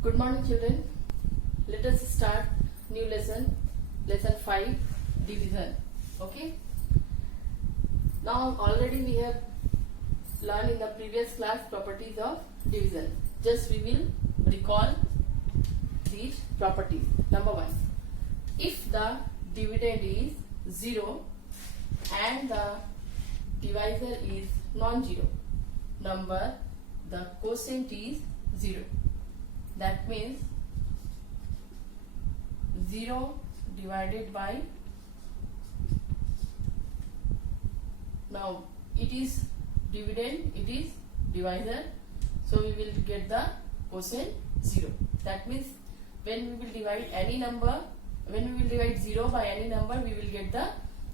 Good morning, children. Let us start new lesson, lesson 5, division. Okay. Now already we have learned in the previous class properties of division. Just we will recall these properties. Number 1. If the dividend is 0 and the divisor is non-zero, number the quotient is 0. That means 0 divided by, now it is dividend, it is divisor, so we will get the quotient 0. That means when we will divide any number, when we will divide 0 by any number, we will get the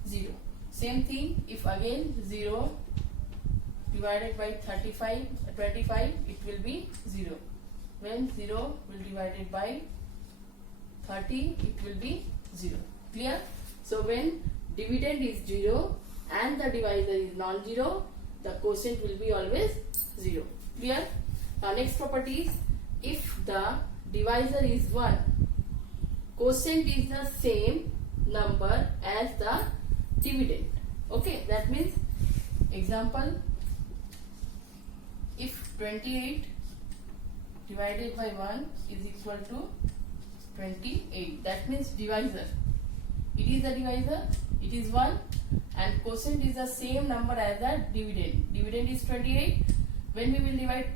0. Same thing, if again 0 divided by 25, it will be 0. When 0 will divided by 30, it will be 0. Clear? So when dividend is 0 and the divisor is non-zero, the quotient will be always 0. Clear? Now next property is, if the divisor is 1, quotient is the same number as the dividend. Okay, that means, example, if 28 divided by 1 is equal to 28, that means divisor, it is the divisor, it is 1, and quotient is the same number as the dividend. Dividend is 28. When we will divide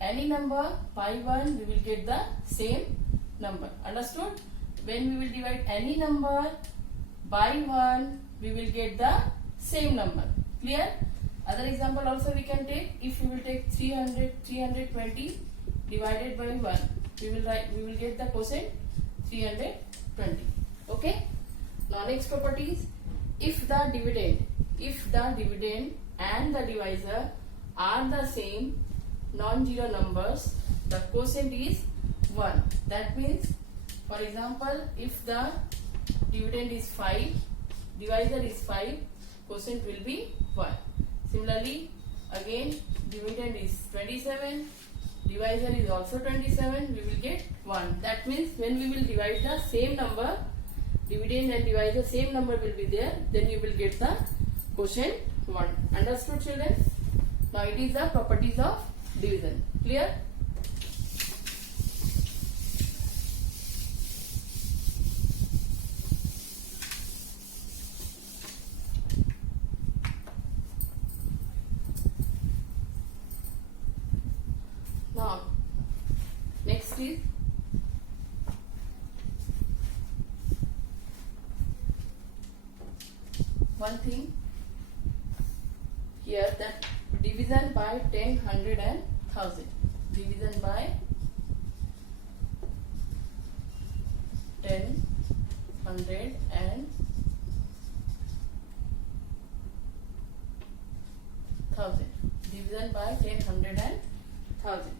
any number by 1, we will get the same number. Understood? When we will divide any number by 1, we will get the same number. Clear? Other example also we can take. If we will take 320 divided by 1, we will get the quotient 320. Okay? Now next property is, if the dividend and the divisor are the same non-zero numbers, the quotient is 1. That means, for example, if the dividend is 5, divisor is 5, quotient will be 1. Similarly, again dividend is 27, divisor is also 27, we will get 1. That means when we will divide the same number, dividend and divisor same number will be there, then you will get the quotient 1. Understood, children? Now it is the properties of division. Clear? Now next is, one thing here, that division by 10, 100 and 1000. Division by 10, 100 and 1000. Division by 10, 100 and 1000.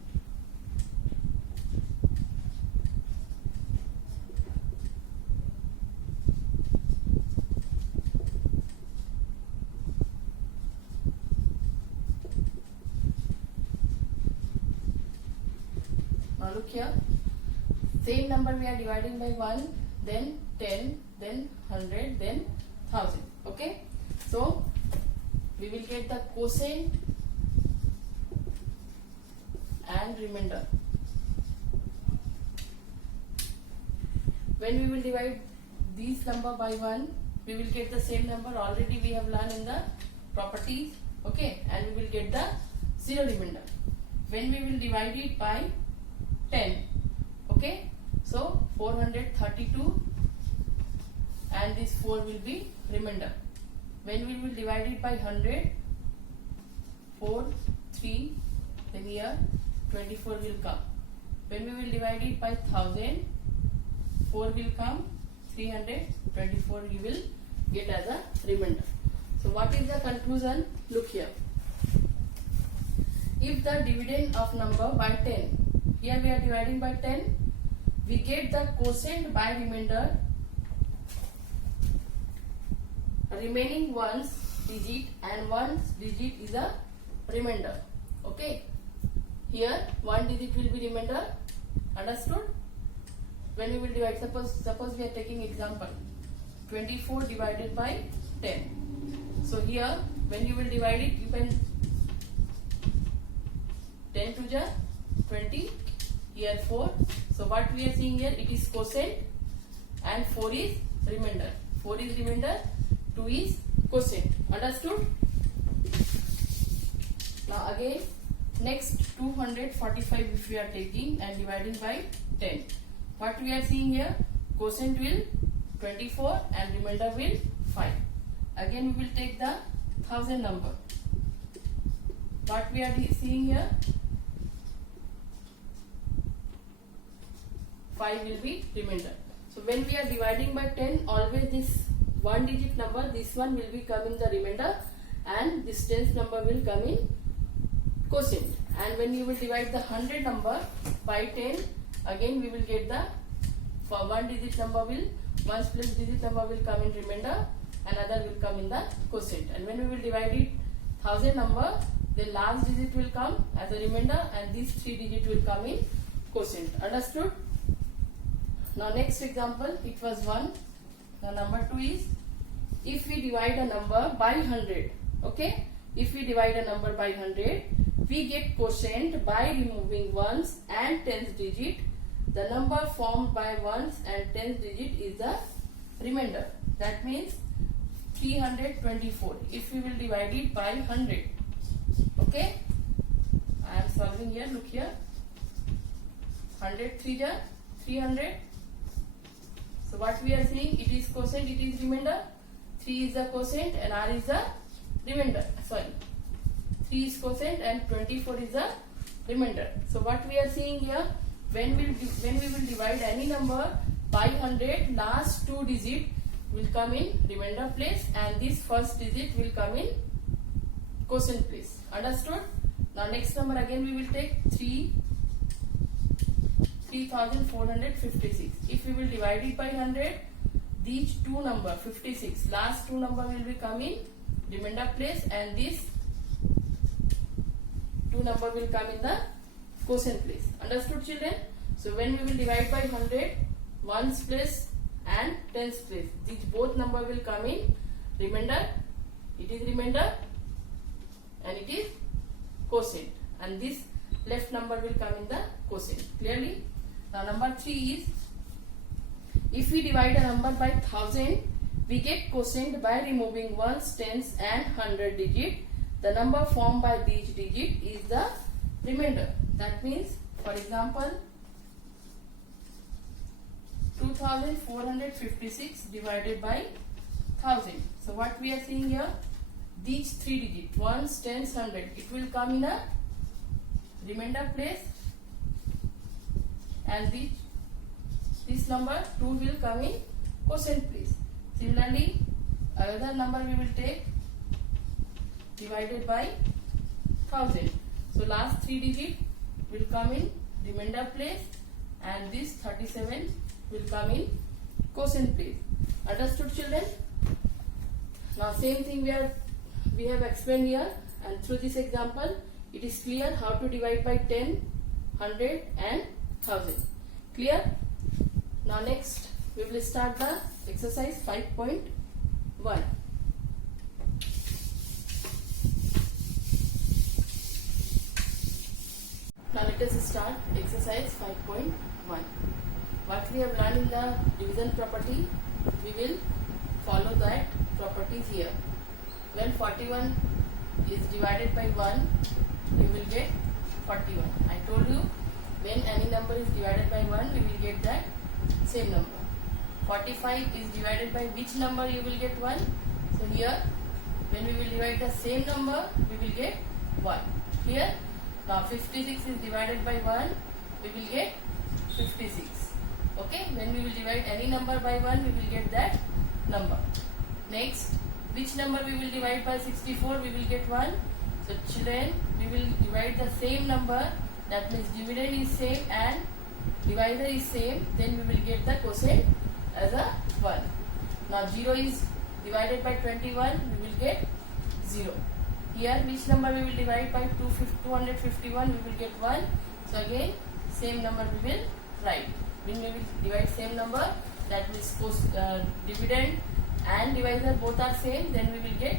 Now look here, same number we are dividing by 1, then 10, then 100, then 1000. Okay, so we will get the quotient and remainder. When we will divide these number by 1, we will get the same number. Already we have learned in the properties. Okay, and we will get the 0 remainder. When we will divide it by 10, okay, so 432, and this 4 will be remainder. When we will divide it by 100, 4, 3, then here 24 will come. When we will divide it by 1000, 4 will come, 324 you will get as a remainder. So what is the conclusion? Look here. If the dividend of number by 10, here we are dividing by 10, we get the quotient by remainder, remaining ones digit, and one digit is a remainder. Okay, here one digit will be remainder Understood? When we will divide, suppose we are taking example 24 divided by 10. So here when you will divide it, you can 10 to the 20, here 4. So what we are seeing here, it is quotient and 4 is remainder. 4 is remainder, 2 is quotient. Understood? Now again, next 245 if we are taking and dividing by 10. What we are seeing here, quotient will 24 and remainder will 5. Again we will take the 1000 number. What we are seeing here, 5 will be remainder. So when we are dividing by 10, always this one digit number, this one will be come in the remainder and this tens number will come in quotient. And when you will divide the 100 number by 10, again we will get the, for one digit number will, ones plus digit number will come in remainder, another will come in the quotient. And when we will divide it 1000 number, the last digit will come as a remainder and these 3 digit will come in quotient. Understood? Now next example, it was 1. Now number 2 is, if we divide a number by 100, okay? If we divide a number by 100, we get quotient by removing ones and tens digit. The number formed by ones and tens digit is the remainder. That means 324. If we will divide it by 100, okay? I am solving here, look here. 100 3 ja 300. So what we are seeing, it is quotient, it is remainder. 3 is the quotient and R is the remainder. Sorry, 3 is quotient and 24 is the remainder. So what we are seeing here, when we will divide any number by 100, last 2 digit will come in remainder place and this first digit will come in quotient place. Understood? Now next number again we will take 3456. If we will divide it by 100, these two number 56, last 2 number will be come in remainder place and this 2 number will come in the quotient place. Understood, children? So when we will divide by 100, ones place and tens place, these both number will come in remainder. It is remainder and it is quotient, and this left number will come in the quotient. Clearly? Now number 3 is, if we divide a number by 1000, we get quotient by removing ones, tens and 100 digit. The number formed by these digit is the remainder. That means, for example, 2456 divided by 1000. So what we are seeing here, these 3 digit, ones, tens, 100, it will come in a remainder place and this number 2 will come in quotient place. Similarly, another number we will take divided by 1000. So last 3 digit will come in remainder place and this 37 will come in quotient place. Understood, children? Now same thing we have explained here, and through this example it is clear how to divide by 10, 100 and 1000. Clear? Now next we will start the exercise 5.1. Now let us start exercise 5.1. What we have learned in the division property, we will follow that properties here. When 41 is divided by 1, you will get 41. I told you, when any number is divided by 1, we will get that same number. 45 is divided by which number, you will get 1. So here, when we will divide the same number, we will get 1. Here, now 56 is divided by 1, we will get 56. Okay, when we will divide any number by 1, we will get that number. Next, which number we will divide by 64, we will get 1. So children, we will divide the same number, that means dividend is same and divisor is same, then we will get the quotient as a 1. Now 0 is divided by 21, we will get 0. Here which number we will divide by 251, we will get 1. So again same number we will right. When we will divide same number, that means dividend and divisor both are same, then we will get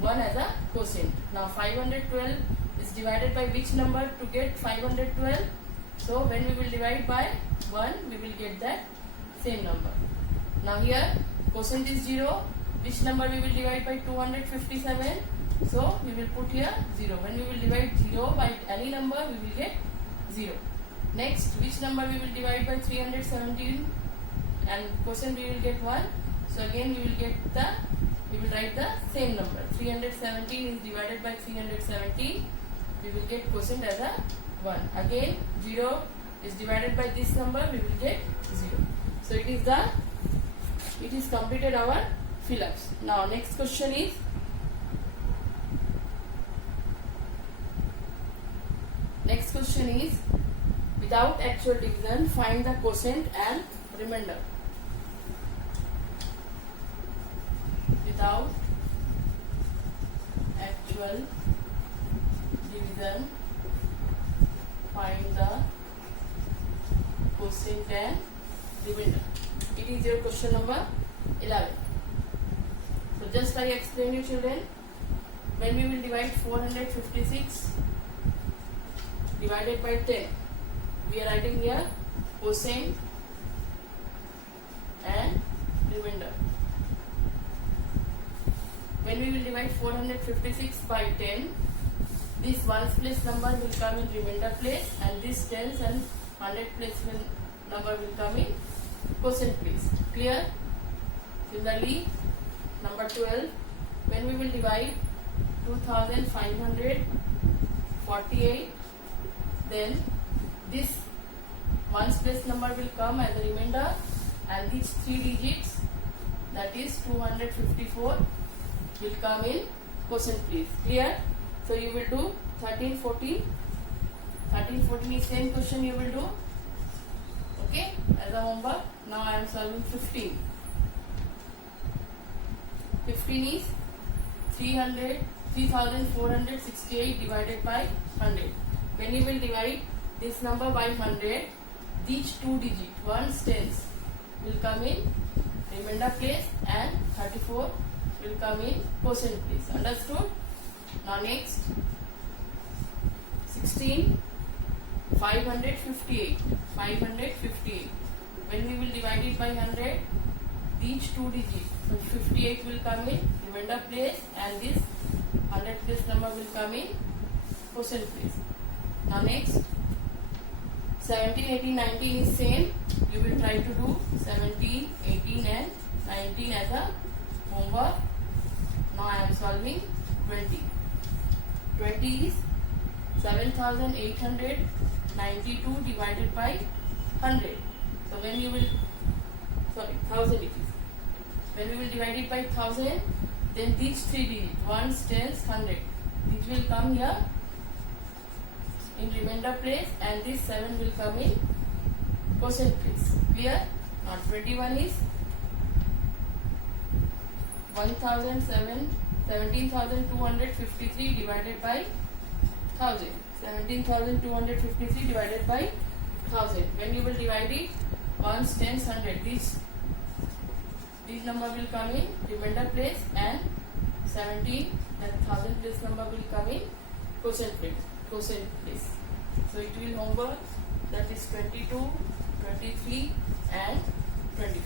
1 as a quotient. Now 512 is divided by which number to get 512? So when we will divide by 1, we will get that same number. Now here quotient is 0. Which number we will divide by 257? So we will put here 0. When we will divide 0 by any number, we will get 0. Next, which number we will divide by 317 and quotient we will get 1. So again we will write the same number. 317 is divided by 317. We will get quotient as a 1. Again 0 is divided by this number, we will get 0. So it is completed our fill-ups. Now next question is without actual division, find the quotient and remainder. Without actual division, find the quotient and remainder. It is your question number 11. So just I explained you children, when we will divide 456 divided by 10, we are writing here quotient and remainder. When we will divide 456 by 10, this ones place number will come in remainder place and this tens and 100 place number will come in quotient place. Clear? Similarly, number 12, when we will divide 2548, then this ones place number will come as a remainder and these 3 digits, that is 254, will come in quotient place. Clear? So you will do 13, 14. 13, 14 is same question you will do. Okay? As a homework. Now I am solving 15. 15 is 3468 divided by 100. When you will divide this number by 100, these 2 digits, ones, tens, will come in remainder place and 34 will come in quotient place. Understood? Now next, 16, 558. 558. When we will divide it by 100, these 2 digits, so 58 will come in remainder place and this 100 place number will come in quotient place. Now next, 17, 18, 19 is same. You will try to do 17, 18 and 19 as a homework. Now I am solving 20. 20 is 7892 divided by 100. So when you will, 1000 it is. When we will divide it by 1000, then these 3 digits, ones, tens, 100, which will come here in remainder place and this 7 will come in quotient place. Clear? Now 21 is 17,253 divided by 1000. 17,253 divided by 1000. When you will divide it, ones, tens, 100, these number will come in remainder place and 17, that 1000 place number will come in quotient place. So it will homework, that is 22, 23 and 24.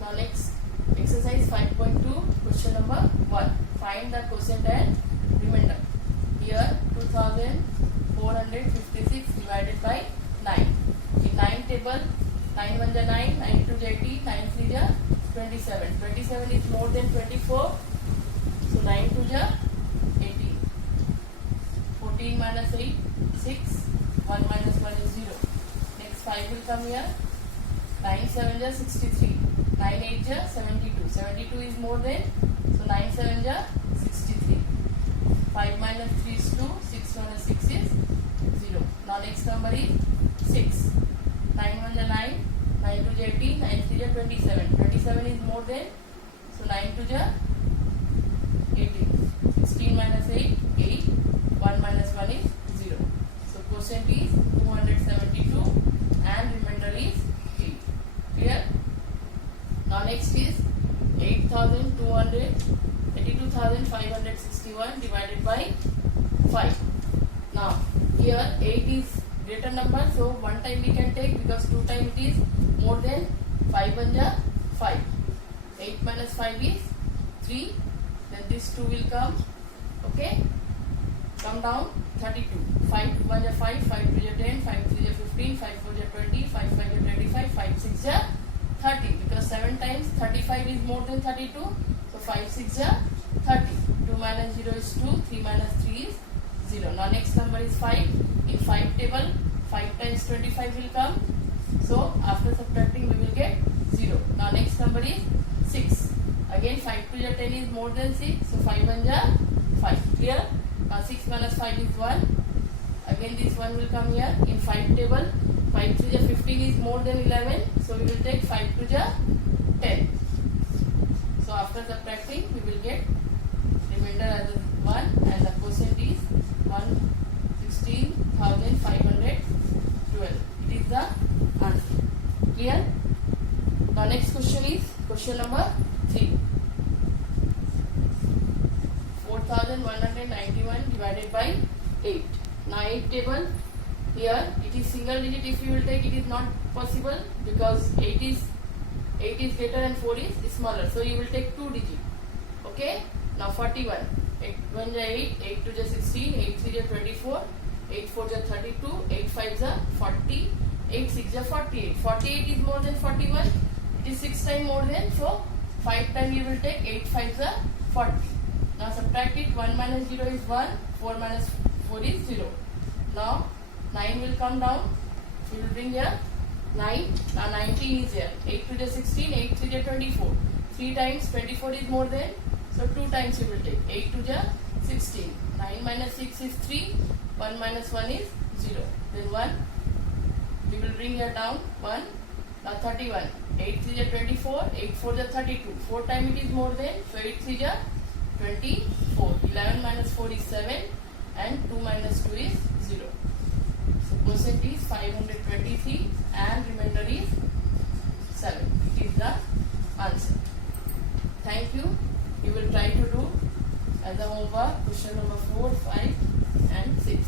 Now next, exercise 5.2, question number 1. Find the quotient and remainder. Here 2456 divided by 9. In 9 table, 9 1 ja 9, 9 2 ja 80, 9 3 ja 27. 27 is more than 24. So 9 2 ja 80. 14 minus 8, 6. 1 minus 1 is 0. Next 5 will come here. 9 7 ja 63. 9 8 ja 72. 72 is more than, so 9 7 ja 63. 5 minus 3 is 2. 6 minus 6 is 0. Now next number is 6. 9 1 ja 9. 9 2 ja 18. 9 3 ja 27. 27 is more than, So 9 to the 18. 16 minus 8, 8. 1 minus 1 is 0. So quotient is 272 and remainder is 8. Clear? Now next is 82,561 divided by 5. Now here 8 is greater number, so one time we can take because two time it is more than 5 1 ja 5. 8 minus 5 is 3. Then this 2 will come. Okay. Come down 32. 5 1 ja 5, 5 2 ja 10, 5 3 ja 15, 5 4 ja 20, 5 5 ja 25, 5 6 ja 30. Because 7 times 35 is more than 32. So 5 6 ja 30. 2 minus 0 is 2. 3 minus 3 is 0. Now next number is 5. In 5 table, 5 times 25 will come. So after subtracting we will get 0. Now next number is 6. Again 5 2 ja 10 is more than 6. So 5 1 ja 5. Clear? Now 6 minus 5 is 1. Again this 1 will come here. In 5 table, 5 3 ja 15 is more than 11. So we will take 5 2 ja 10. So after subtracting we will get remainder as 1 and the quotient is 116,512. It is the answer. Clear? Now next question is question number 3. 4,191 divided by 8. Now 8 table, here it is single digit. If you will take, it is not possible because 8 is greater and 4 is smaller. So you will take 2 digit. Okay. Now 41. 8 1 ja 8, 8 2 ja 16, 8 3 ja 24, 8 4 ja 32, 8 5 ja 40, 8 6 ja 48. 48 is more than 41. It is 6 times more than, so 5 times you will take 8 5 ja 40. Now subtract it. 1 minus 0 is 1, 4 minus 4 is 0. Now 9 will come down. We will bring here 9. Now 19 is here. 8 2 ja 16, 8 3 ja 24. 3 times 24 is more than, so 2 times you will take. 8 2 ja 16. 9 minus 6 is 3. 1 minus 1 is 0. Then 1. We will bring here down 1. Now 31. 8 3 ja 24. 8 4 ja 32. 4 times it is more than, so 8 3 ja 24. 11 minus 4 is 7 and 2 minus 2 is 0. So quotient is 523 and remainder is 7. It is the answer. Thank you. You will try to do as a homework question number 4, 5 and 6.